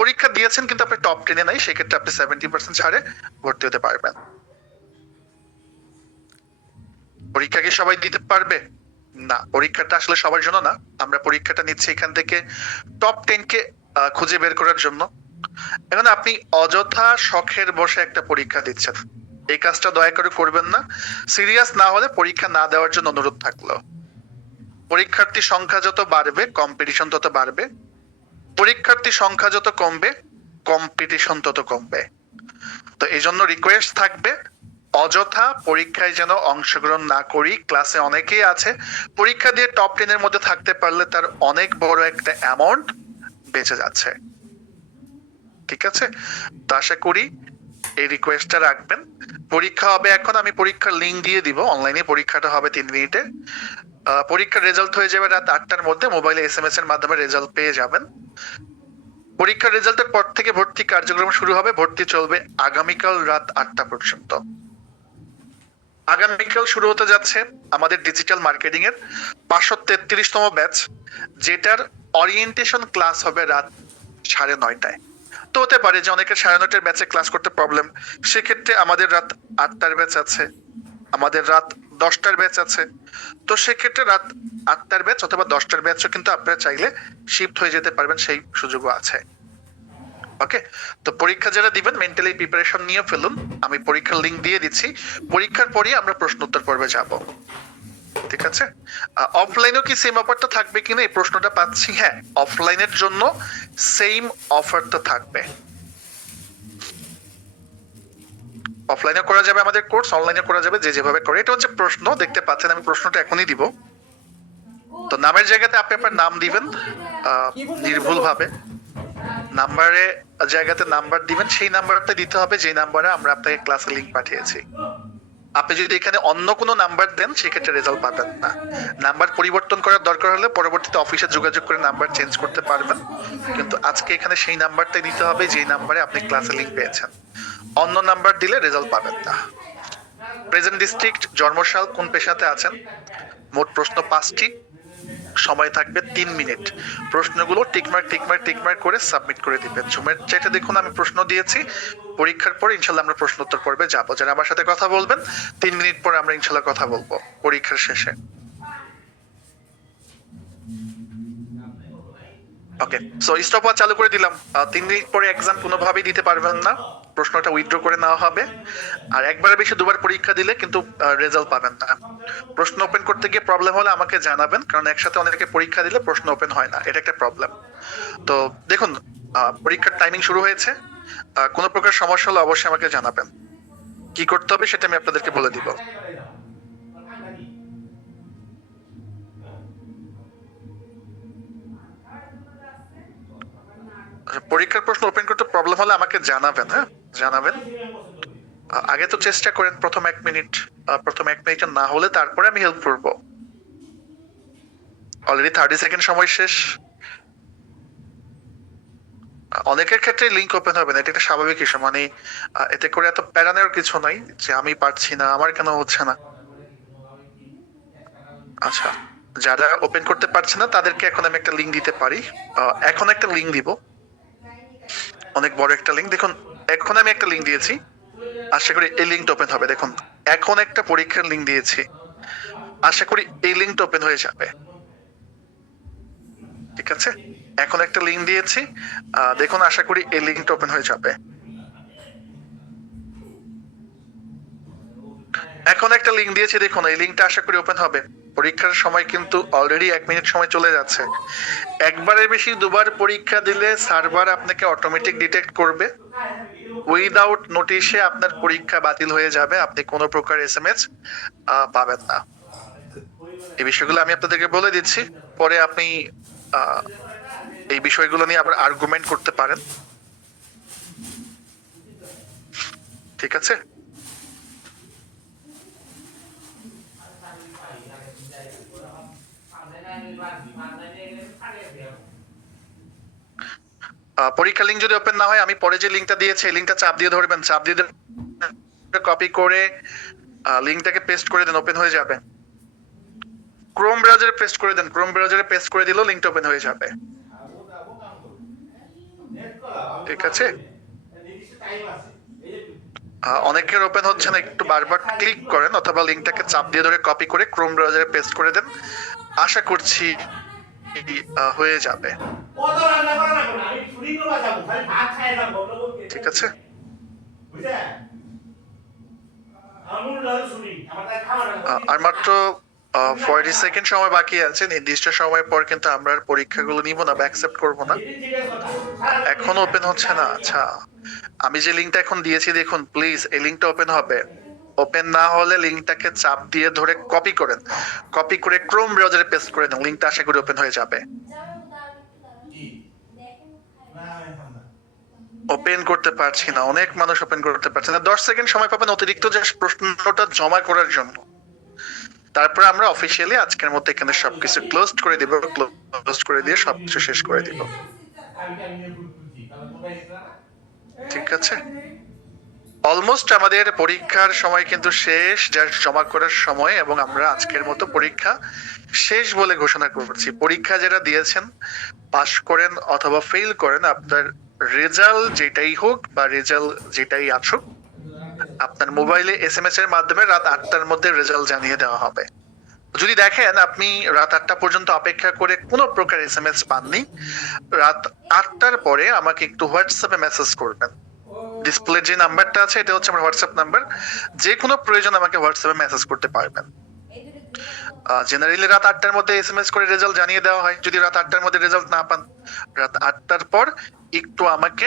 পরীক্ষা দিয়েছেন কিন্তু আপনি টপ 10 এ নাই, সেক্ষেত্রে আপনি 70% ছাড়ে ভর্তি হতে পারবেন। পরীক্ষা কি সবাই দিতে পারবে? না, পরীক্ষাটা আসলে সবার জন্য না। আমরা পরীক্ষাটা নিচ্ছি এখান থেকে টপ 10 কে খুঁজে বের করার জন্য। এখন আপনি অযথা শখের বসে একটা পরীক্ষা দিচ্ছেন, এই কাজটা দয়া করে করবেন না। সিরিয়াস না হলে পরীক্ষা না দেওয়ার জন্য অনুরোধ থাকলো। পরীক্ষার্থী সংখ্যা যত বাড়বে কম্পিটিশন তত বাড়বে, পরীক্ষার্থী সংখ্যা যত কমবে কম্পিটিশন তত কমবে। তো এই জন্য রিকোয়েস্ট থাকবে, অযথা পরীক্ষায় যেন অংশগ্রহণ না করি। ক্লাসে অনেকেই আছে, পরীক্ষা দিয়ে টপ 10 এর মধ্যে থাকতে পারলে তার অনেক বড় একটা অ্যামাউন্ট বেঁচে যাচ্ছে। ঠিক আছে, তো আশা করি এই রিকোয়েস্টটা রাখবেন। পরীক্ষা হবে এখন, আমি পরীক্ষার লিঙ্ক দিয়ে দিব। অনলাইনে পরীক্ষাটা হবে 3 মিনিটে। পরীক্ষার রেজাল্ট হয়ে যাবে রাত 8টার মধ্যে, মোবাইলে SMS এর মাধ্যমে রেজাল্ট পেয়ে যাবেন। পরীক্ষার রেজাল্টের পর থেকে ভর্তি কার্যক্রম শুরু হবে, ভর্তি চলবে আগামীকাল রাত 8টা পর্যন্ত। আগামীকাল শুরু হতে যাচ্ছে আমাদের ডিজিটাল মার্কেটিং এর 533তম ব্যাচ, যেটার অরিয়েন্টেশন ক্লাস হবে রাত 9:30টায়। তো হতে পারে যে অনেকের 9:30টার ব্যাচে ক্লাস করতে প্রবলেম, সেক্ষেত্রে আমাদের রাত 8টার ব্যাচ আছে, আমাদের রাত 10টার ব্যাচ আছে। তো সেক্ষেত্রে রাত 8টার ব্যাচ অথবা 10টার ব্যাচও কিন্তু আপনারা চাইলে শিফট হয়ে যেতে পারবেন, সেই সুযোগও আছে। ওকে, তো পরীক্ষা যারা দিবেন মেন্টালি প্রিপারেশন নিয়ে ফেলুন। আমি পরীক্ষার লিঙ্ক দিয়ে দিচ্ছি, পরীক্ষার পরেই আমরা প্রশ্ন উত্তর পর্বে যাব। ঠিক আছে, অফলাইনেও কি সেম অফারটা থাকবে কিনা এই প্রশ্নটা পাচ্ছি। হ্যাঁ, অফলাইনের জন্য সেম অফারটা থাকবে। অফলাইনে করা যাবে আমাদের কোর্স, অনলাইনে করা যাবে, যে যেভাবে করে। এটা হচ্ছে প্রশ্ন, দেখতে পাচ্ছেন আমি প্রশ্নটা এখনই দিব। তো নামের জায়গাতে আপনি আপনার নাম দিবেন নির্ভুল ভাবে। নাম্বারে জায়গাতে নাম্বার দিবেন, সেই নাম্বারটা দিতে হবে যে নাম্বারে আমরা আপনাকে ক্লাসের লিংক পাঠিয়েছি। আপনি যদি এখানে অন্য কোনো নাম্বার দেন সেক্ষেত্রে রেজাল্ট পাবেন না। নাম্বার পরিবর্তন করার দরকার হলে পরবর্তীতে অফিসে যোগাযোগ করে নাম্বার চেঞ্জ করতে পারবেন, কিন্তু আজকে এখানে সেই নাম্বারটাই দিতে হবে যেই নাম্বারে আপনি ক্লাসের লিংক পেয়েছেন। অন্য নাম্বার দিলে রেজাল্ট পাবেন না। প্রেজেন্ট ডিস্ট্রিক্ট, জন্মসাল, কোন পেশাতে আছেন। মোট প্রশ্ন 5টি, সময় থাকবে 3 মিনিট। প্রশ্নগুলো টিকমার্ক করে সাবমিট করে দিবেন। জুমের চ্যাটে দেখুন আমি প্রশ্ন দিয়েছি। পরীক্ষার পর ইনশাল্লাহ আমরা প্রশ্ন উত্তর পর্বে যাবো। যারা আমার সাথে কথা বলবেন 3 মিনিট পর আমরা ইনশাল্লাহ কথা বলবো পরীক্ষার শেষে। ওকে, সো স্টপওয়াচ চালু করে দিলাম। 3 মিনিট পরে এক্সাম কোনোভাবেই দিতে পারবেন না, প্রশ্নটা উইথড্র করে নেওয়া হবে। আর একবারে বেশি দুবার পরীক্ষা দিলে কিন্তু রেজাল্ট পাবেন না। প্রশ্ন ওপেন করতে গিয়ে প্রবলেম হলে আমাকে জানাবেন, কারণ একসাথে অনেকে পরীক্ষা দিলে প্রশ্ন ওপেন হয় না, এটা একটা প্রবলেম। তো দেখুন, পরীক্ষার টাইমিং শুরু হয়েছে। কোনো প্রকার সমস্যা হলে অবশ্যই আমাকে জানাবেন। কি করতে হবে সেটা আমি আপনাদেরকে বলে দিব। আচ্ছা, পরীক্ষার প্রশ্ন ওপেন করতে প্রবলেম হলে আমাকে জানাবেন, হ্যাঁ? জানাবেন। আগে তো চেষ্টা করেন প্রথম 1 মিনিট। প্রথম 1 মিনিট না হলে তারপরে আমি হেল্প করব। অলরেডি 30 সেকেন্ড সময় শেষ। অনেকের ক্ষেত্রে লিঙ্ক ওপেন হবে না, এটা একটা স্বাভাবিক ইস্যু। মানে এতে করে এত প্যারা নেওয়ার কিছু নাই যে আমি পারছি না, আমার কেন হচ্ছে না। আচ্ছা, যারা ওপেন করতে পারছে না তাদেরকে এখন আমি একটা লিঙ্ক দিতে পারি। এখন একটা লিঙ্ক দিব, অনেক বড় একটা লিঙ্ক। দেখুন, এখন আমি একটা লিঙ্ক দিয়েছি, আশা করি এই লিঙ্কটা ওপেন হবে। দেখুন, এখন একটা পরীক্ষার লিঙ্ক দিয়েছি, আশা করি এই লিঙ্কটা ওপেন হয়ে যাবে। ঠিক আছে, এখন একটা লিঙ্ক দিয়েছি, দেখুন আশা করি এই লিঙ্কটা ওপেন হয়ে যাবে। এখন একটা লিঙ্ক দিয়েছি, দেখুন এই লিঙ্কটা আশা করি ওপেন হবে। পরীক্ষার সময় কিন্তু অলরেডি 1 মিনিট সময় চলে যাচ্ছে। একবারের বেশি দুবার পরীক্ষা দিলে সার্ভার আপনাকে অটোমেটিক ডিটেক্ট করবে। উইদাউট নোটিশে আপনার পরীক্ষা বাতিল হয়ে যাবে, আপনি কোনো প্রকার এসএমএস পাবেন না। এই বিষয়গুলো আমি আপনাদেরকে বলে দিচ্ছি, পরে আপনি এই বিষয়গুলো নিয়ে আবার আর্গুমেন্ট করতে পারেন। ঠিক আছে, পরীক্ষা লিঙ্ক যদি ওপেন না হয়, আমি পরে যে লিঙ্কটা দিয়েছি এই লিঙ্কটা চাপ দিয়ে ধরবেন, চাপ দিয়ে কপি করে লিঙ্কটাকে পেস্ট করে দেন, ওপেন হয়ে যাবে। ক্রোম ব্রাউজারে পেস্ট করে দেন, ক্রোম ব্রাউজারে পেস্ট করে দিলেও লিঙ্কটা ওপেন হয়ে যাবে। ঠিক আছে, অনেকের ওপেন হচ্ছে না, একটু বারবার ক্লিক করেন অথবা লিঙ্কটাকে চাপ দিয়ে ধরে কপি করে ক্রোম ব্রাউজারে পেস্ট করে দেন, আশা করছি হয়ে যাবে। ঠিক আছে, আর মাত্র 40 সেকেন্ড সময় বাকি আছে। নির্দিষ্ট সময় পর কিন্তু আমরা আর পরীক্ষাগুলো নিব না বা অ্যাকসেপ্ট করবো না। এখনো ওপেন হচ্ছে না। আচ্ছা, আমি যে লিঙ্কটা এখন দিয়েছি, দেখুন প্লিজ এই লিঙ্কটা ওপেন হবে। ওপেন না হলে লিঙ্কটাকে চাপ দিয়ে ধরে কপি করেন, কপি করে ক্রোম ব্রাউজারে পেস্ট করে দেন, লিঙ্কটা আশা করি ওপেন হয়ে যাবে। ওপেন করতে পারছি না, অনেক মানুষ ওপেন করতে পারছে না। 10 সেকেন্ড সময় পাবেন অতিরিক্ত যে প্রশ্নটা জমা করার জন্য। তারপর আমরা অফিসিয়ালি আজকের মধ্যে এখানে সবকিছু ক্লোজ করে দিব, ক্লোজ করে দিয়ে সবকিছু শেষ করে দিব। ঠিক আছে, অলমোস্ট আমাদের পরীক্ষার সময় কিন্তু শেষ, যার জমা করার সময়, এবং আমরা আজকের মতো পরীক্ষা শেষ বলে ঘোষণা করছি। পরীক্ষা যারা দিয়েছেন, পাস করেন অথবা ফেল করেন, আপনার রেজাল্ট যেটাই হোক বা রেজাল্ট যেটাই আসুক, আপনার মোবাইলে এসএমএস এর মাধ্যমে রাত 8টার মধ্যে রেজাল্ট জানিয়ে দেওয়া হবে। যদি দেখেন আপনি রাত 8টা পর্যন্ত অপেক্ষা করে কোনো প্রকার এসএমএস পাননি, রাত 8টার পরে আমাকে একটু হোয়াটসঅ্যাপে মেসেজ করবেন। ডিসপ্লে যে নাম্বারটা আছে এটা হচ্ছে আমার হোয়াটসঅ্যাপ নাম্বার, যে কোনো প্রয়োজন আমাকে হোয়াটসঅ্যাপে মেসেজ করতে পারবেন। জেনারেলি রাত 8টার মধ্যে এসএমএস করে রেজাল্ট জানিয়ে দেওয়া হয়। যদি রাত 8টার মধ্যে রেজাল্ট না পান, রাত 8টার পর একটু আমাকে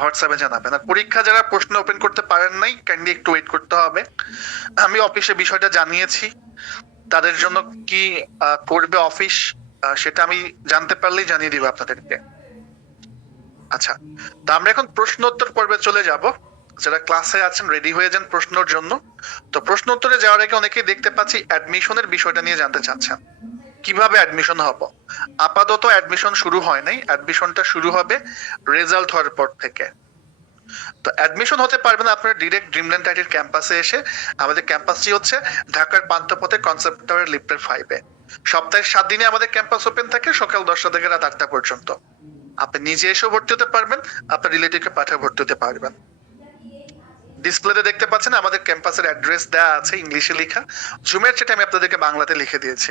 হোয়াটসঅ্যাপে জানাবেন। আর পরীক্ষা যারা প্রশ্ন ওপেন করতে পারেন নাই, কাইন্ডলি একটু ওয়েট করতে হবে। আমি অফিসে বিষয়টা জানিয়েছি, তাদের জন্য কি করবে অফিস সেটা আমি জানতে পারলেই জানিয়ে দিব আপনাদেরকে। আচ্ছা, তো আমরা এখন প্রশ্ন উত্তর পর্বে চলে যাব। যারা ক্লাসে আছেন রেডি হয়ে যান প্রশ্নের জন্য। তো প্রশ্ন উত্তরে যাওয়ার আগে অনেকেই দেখতে পাচ্ছি অ্যাডমিশনের বিষয়টা নিয়ে জানতে চাচ্ছেন, কিভাবে অ্যাডমিশন হব। আপাতত অ্যাডমিশন শুরু হয় নাই, অ্যাডমিশনটা শুরু হবে রেজাল্ট হওয়ার পর থেকে। তো অ্যাডমিশন হতে পারবেন আপনারা ডিরেক্ট ড্রিমল্যান্ড আইটির ক্যাম্পাসে এসে। আমাদের ক্যাম্পাসটি হচ্ছে ঢাকার পান্থপথে কনসেপ্ট টাওয়ার লিফটের 5-এ। সপ্তাহে 7 দিনে আমাদের ক্যাম্পাস ওপেন থাকে, সকাল 10টা থেকে রাত 8টা পর্যন্ত। আপনি নিজে এসেও ভর্তি হতে পারবেন, আপনার রিলেটিভকে পাঠিয়ে ভর্তি হতে পারবেন। ডিসপ্লেতে দেখতে পাচ্ছেন আমাদের ক্যাম্পাসের অ্যাড্রেস দেওয়া আছে ইংলিশে লেখা, জুমের সেটা আমি আপনাদেরকে বাংলাতে লিখে দিয়েছি।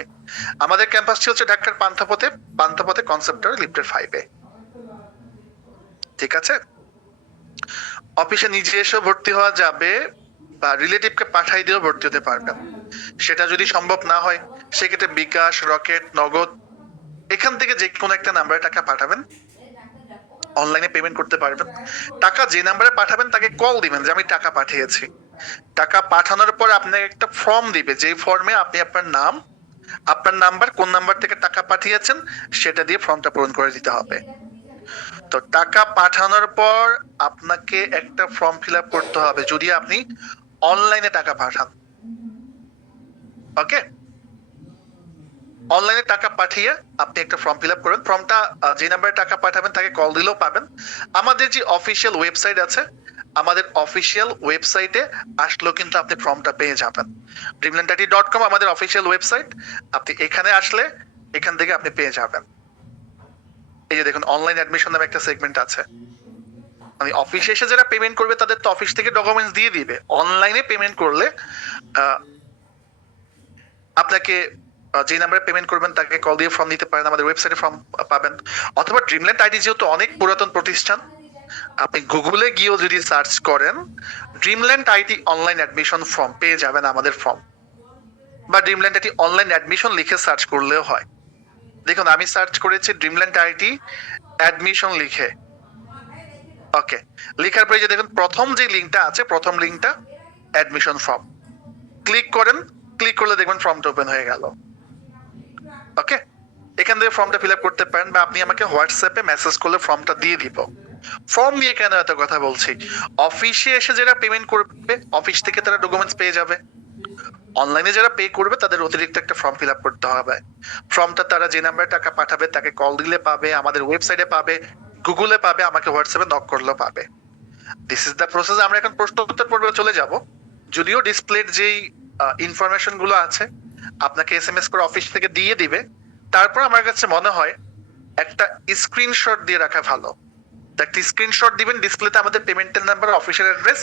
আমাদের ক্যাম্পাসটি হচ্ছে ঢাকার পান্থপথে, পান্থপথে কনসেপ্ট টাওয়ার লিফটের 5-এ। ঠিক আছে, অফিসে নিজে এসেও ভর্তি হওয়া যাবে বা রিলেটিভকে পাঠাই দিয়েও ভর্তি হতে পারবেন। সেটা যদি সম্ভব না হয় সেক্ষেত্রে বিকাশ, রকেট, নগদ এখান থেকে যে কোনো একটা নাম্বারে টাকা পাঠাবেন, অনলাইনে পেমেন্ট করতে পারবেন। টাকা যে নাম্বারে পাঠাবেন তাকে কল দিবেন যে আমি টাকা পাঠিয়েছি। টাকা পাঠানোর পর আপনাকে একটা ফর্ম দিবে, যেই ফর্মে আপনি আপনার নাম, আপনার নাম্বার, কোন নাম্বার থেকে টাকা পাঠিয়েছেন সেটা দিয়ে ফর্মটা পূরণ করে দিতে হবে। তো টাকা পাঠানোর পর আপনাকে একটা ফর্ম ফিল আপ করতে হবে যদি আপনি অনলাইনে টাকা পাঠান। ওকে, অনলাইনে টাকা পাঠিয়ে আপনি একটা ফর্ম ফিল আপ করবেন। ফর্মটা যে নাম্বারে টাকা পাঠাবেন তাকে কল দিলেও পাবেন। আমাদের যে অফিসিয়াল ওয়েবসাইট আছে, আমাদের অফিসিয়াল ওয়েবসাইটে আসলেও কিন্তু আপনি ফর্মটা পেয়ে যাবেন। dreamland30.com আমাদের অফিসিয়াল ওয়েবসাইট। আপনি এখানে আসলে এখান থেকে আপনি পেয়ে যাবেন। এই যে দেখুন অনলাইন অ্যাডমিশন নামে একটা সেগমেন্ট আছে। মানে অফিসে এসে যারা পেমেন্ট করবে তাদের তো অফিস থেকে ডকুমেন্টস দিয়ে দিবে। অনলাইনে পেমেন্ট করলে আপনাকে যে নাম্বারে পেমেন্ট করবেন তাকে কল দিয়ে ফর্ম নিতে পারেন, আমাদের ওয়েবসাইটে ফর্ম পাবেন। অথবা ড্রিমল্যান্ড আইটি যেহেতু অনেক পুরাতন প্রতিষ্ঠান, আপনি গুগলে গিয়েও যদি সার্চ করেন Dreamland IT online admission form পেয়ে যাবেন আমাদের ফর্ম, বা ড্রিমল্যান্ড আইটি অনলাইন অ্যাডমিশন লিখে সার্চ করলেও হয়। দেখুন আমি সার্চ করেছি ড্রিমল্যান্ড আইটি অ্যাডমিশন লিখে। ওকে, লেখার পরে যে দেখুন প্রথম যে লিঙ্কটা আছে, প্রথম লিঙ্কটা অ্যাডমিশন ফর্ম, ক্লিক করেন। ক্লিক করলে দেখবেন ফর্মটা ওপেন হয়ে গেল। ওকে, এখান থেকে ফর্মটা ফিল আপ করতে পারেন, বা আপনি আমাকে হোয়াটসঅ্যাপে মেসেজ করলে ফর্মটা দিয়ে দিব। ফর্ম নিয়ে কেন এত কথা বলছি, অফিসে এসে যারা পেমেন্ট করবে অফিস থেকে তারা ডকুমেন্টস পেয়ে যাবে। অনলাইনে যারা পে করবে তাদের অতিরিক্ত একটা ফর্ম ফিল আপ করতে হবে। ফর্মটা তারা যে নাম্বারে টাকা পাঠাবে তাকে কল দিলে পাবে, আমাদের ওয়েবসাইটে পাবে, গুগলে পাবে, আমাকে হোয়াটসঅ্যাপে নক করলেও পাবে। This is the process. আমরা এখন প্রশ্ন উত্তর পর্বে চলে যাব। যদিও ডিসপ্লের যেই ইনফরমেশন গুলো আছে আপনাকে এসএমএস করে অফিস থেকে দিয়ে দিবে, তারপর আমার কাছে মনে হয় একটা স্ক্রিনশট দিয়ে রাখা ভালো। একটা স্ক্রিনশট দিবেন ডিসপ্লেতে আমাদের পেমেন্টের নাম্বার, অফিসিয়াল অ্যাড্রেস,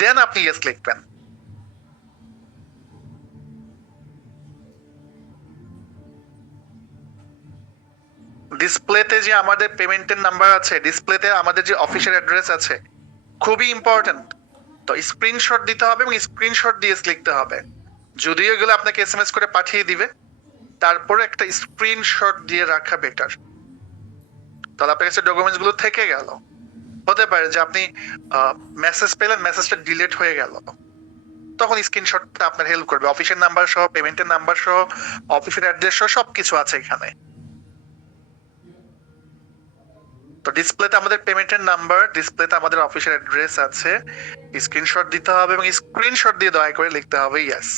দেন আপনি ইয়েস লিখবেন। ডিসপ্লেতে যে আমাদের পেমেন্টের নাম্বার আছে, ডিসপ্লেতে আমাদের যে অফিসিয়াল অ্যাড্রেস আছে, খুবই ইম্পর্টেন্ট। তো স্ক্রিনশট দিতে হবে এবং স্ক্রিনশট দিয়ে লিখতে হবে। যদিও এগুলো আপনাকে এসএমএস করে পাঠিয়ে দিবে, তারপরে একটা স্ক্রিনশট দিয়ে রাখা বেটার। তাহলে আপনার কাছে ডকুমেন্টস গুলো থেকে গেল। হতে পারে যে আপনি মেসেজ পেলেন, মেসেজটা ডিলিট হয়ে গেল, তখন স্ক্রিনশটটা আপনার হেল্প করবে। অফিসের নাম্বার সহ, পেমেন্টের নাম্বার সহ, অফিসের অ্যাড্রেস সহ সবকিছু আছে এখানে। তো ডিসপ্লেতে আমাদের পেমেন্টের নাম্বার, ডিসপ্লেতে আমাদের অফিসের অ্যাড্রেস আছে, স্ক্রিনশট দিতে হবে এবং স্ক্রিনশট দিয়ে দয়া করে লিখতে হবে ইয়েস।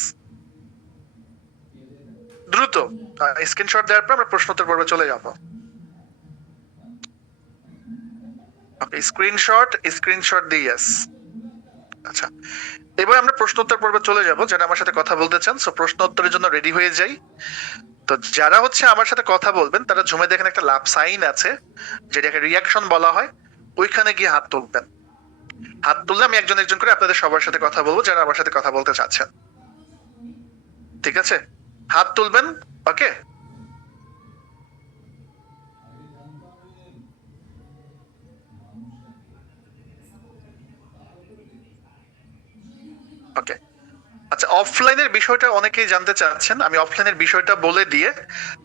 দ্রুত স্ক্রিনশট দেওয়ার পর আমরা প্রশ্নোত্তর পর্বে চলে যাব। স্ক্রিনশট দিয়ে ইয়েস। আচ্ছা, এবার আমরা প্রশ্নোত্তর পর্বে চলে যাব। যারা আমার সাথে কথা বলতে চান, সো প্রশ্ন উত্তরের জন্য রেডি হয়ে যাই। তো যারা হচ্ছে আমার সাথে কথা বলবেন তারা জুমে দেখেন একটা লাভ সাইন আছে, যেটাকে রিয়াকশন বলা হয়, ওইখানে গিয়ে হাত তুলবেন। হাত তুললে আমি একজন একজন করে আপনাদের সবার সাথে কথা বলবো যারা আমার সাথে কথা বলতে চাচ্ছেন। ঠিক আছে, হাত তুলবেন। ওকে, ওকে। আচ্ছা, অফলাইনের বিষয়টা অনেকেই জানতে চাচ্ছেন, আমি অফলাইনের বিষয়টা বলে দিয়ে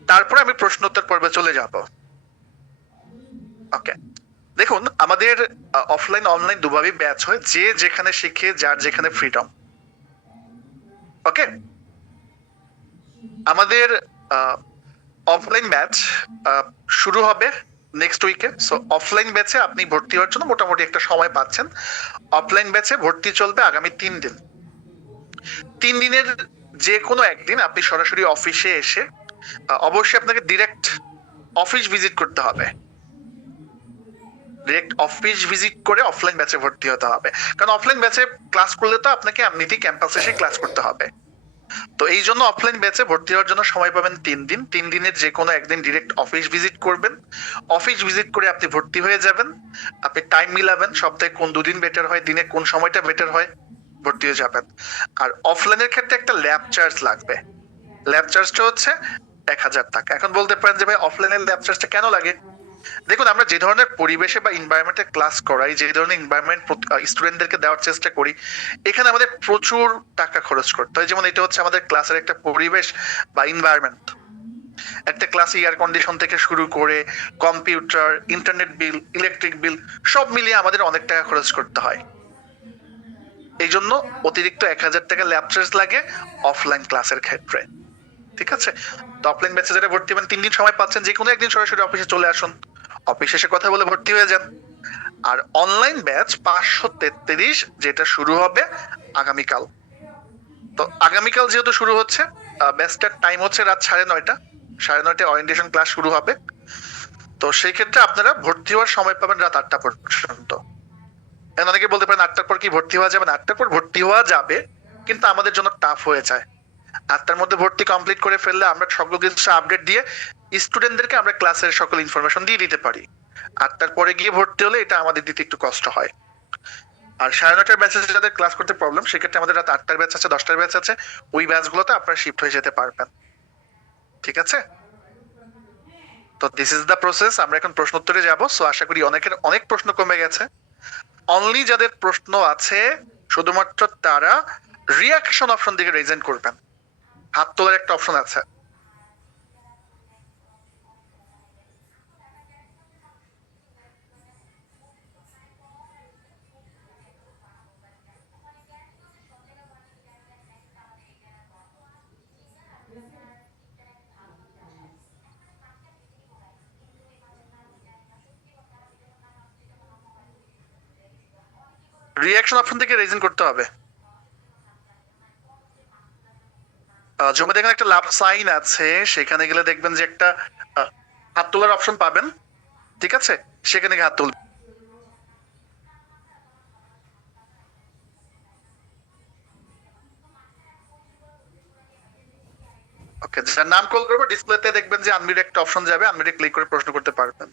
তারপরে আমি প্রশ্নোত্তর পর্বে চলে যাব। ওকে, দেখুন আমাদের অফলাইন অনলাইন দুভাবেই ব্যাচ হয়, যে যেখানে শিখে যার যেখানে ফ্রিডম। ওকে, আমাদের অফলাইন ব্যাচ শুরু হবে নেক্সট উইকে। সো অফলাইন ব্যাচে আপনি ভর্তি হওয়ার জন্য মোটামুটি একটা সময় পাচ্ছেন। অফলাইন ব্যাচে ভর্তি চলবে আগামী 3 দিন। 3 দিনের যে কোনো একদিন আপনি সরাসরি অফিসে এসে, অবশ্যই আপনাকে ডিরেক্ট অফিস ভিজিট করতে হবে। ডিরেক্ট অফিস ভিজিট করে অফলাইন ব্যাচে ভর্তি হতে হবে, কারণ অফলাইন ব্যাচে ক্লাস করলে তো আপনাকে এমনিতেই ক্যাম্পাসে এসে ক্লাস করতে হবে। তো এই জন্য অফলাইন ব্যাচে ভর্তি হওয়ার জন্য সময় পাবেন 3 দিন। 3 দিনের যে কোনো একদিন ডিরেক্ট অফিস ভিজিট করবেন। অফিস ভিজিট করে আপনি ভর্তি হয়ে যাবেন। আপনি টাইম মিলাবেন, সপ্তাহে কোন 2 দিন বেটার হয়, দিনে কোন সময়টা বেটার হয়, ভর্তি হয়ে যাবেন। আর অফলাইনের ক্ষেত্রে একটা ল্যাব চার্জ লাগবে। ল্যাব চার্জটা হচ্ছে 1000 টাকা। এখন বলতে পারেন যে ভাই অফলাইনের ল্যাব চার্জটা কেন লাগে? দেখুন, আমরা যে ধরনের পরিবেশে বা এনভায়রনমেন্টে ক্লাস করাই, যে ধরনের এনভায়রনমেন্ট স্টুডেন্টদেরকে দেওয়ার চেষ্টা করি, এখানে আমাদের প্রচুর টাকা খরচ করতে হয়। যেমন এটা হচ্ছে আমাদের ক্লাসের একটা পরিবেশ বা এনভায়রনমেন্ট। একটা ক্লাসে এয়ার কন্ডিশন থেকে শুরু করে computer, internet bill, electric bill সব মিলিয়ে আমাদের অনেক টাকা খরচ করতে হয়। এই জন্য অতিরিক্ত 1,000 টাকা ল্যাব চার্জ লাগে অফলাইন ক্লাসের ক্ষেত্রে। ঠিক আছে? তো অফলাইন ব্যাচে যারা ভর্তি হবেন 3 দিন সময় পাচ্ছেন, যে কোনো একদিন সরাসরি অফিসে চলে আসুন, অফিসে এসে কথা বলে ভর্তি হয়ে যান। আর অনলাইন ব্যাচ 533 যেটা শুরু হবে আগামীকাল। তো আগামীকাল যেহেতু শুরু হচ্ছে, ব্যাচটার টাইম হচ্ছে রাত 9:30, 9:30 ওরিয়েন্টেশন ক্লাস শুরু হবে। তো সেই ক্ষেত্রে আপনারা ভর্তি হওয়ার সময় পাবেন রাত 8টা পর্যন্ত। এখন অনেকে বলতে পারেন 8টার পর কি ভর্তি হওয়া যাবে না? 8টার পর ভর্তি হওয়া যাবে, কিন্তু আমাদের জন্য টাফ হয়ে যায়। 8টার মধ্যে ভর্তি কমপ্লিট করে ফেললে আমরা সকল কিছু আপডেট দিয়ে স্টুডেন্টদেরকে আমরা ক্লাসের সকল ইনফরমেশন দিয়ে দিতে পারি। 8টার পরে গিয়ে ভর্তি হলে এটা আমাদের দিতে একটু কষ্ট হয়। আর 9:30টার ব্যাচে যাদের ক্লাস করতে প্রবলেম, সেক্ষেত্রে আমাদের রাত 8টার ব্যাচ আছে, 10টার ব্যাচ আছে, ওই ব্যাচগুলোতে আপনারা শিফট হয়ে যেতে পারবেন। ঠিক আছে? তো দিস ইজ দ্য প্রসেস। আমরা এখন প্রশ্ন উত্তরে যাব। সো আশা করি অনেকের অনেক প্রশ্ন কমে গেছে। অনলি যাদের প্রশ্ন আছে শুধুমাত্র তারা রিয়াকশন অপশন দিকে রেজেন্ট করবেন। হাত তোলার একটা অপশন আছে। রিয়াকশন অপশন থেকে রেজেন্ট করতে হবে। জমে দেখেন একটা লাভ সাইন আছে, সেখানে গেলে দেখবেন যে একটা হাত তোলার অপশন পাবেন। ঠিক আছে? সেখানে গিয়ে হাত তুলবেন। ওকে, যার নাম কল করবো ডিসপ্লেতে দেখবেন যে আনমিউট একটা অপশন যাবে, আনমিউটে ক্লিক করে প্রশ্ন করতে পারবেন।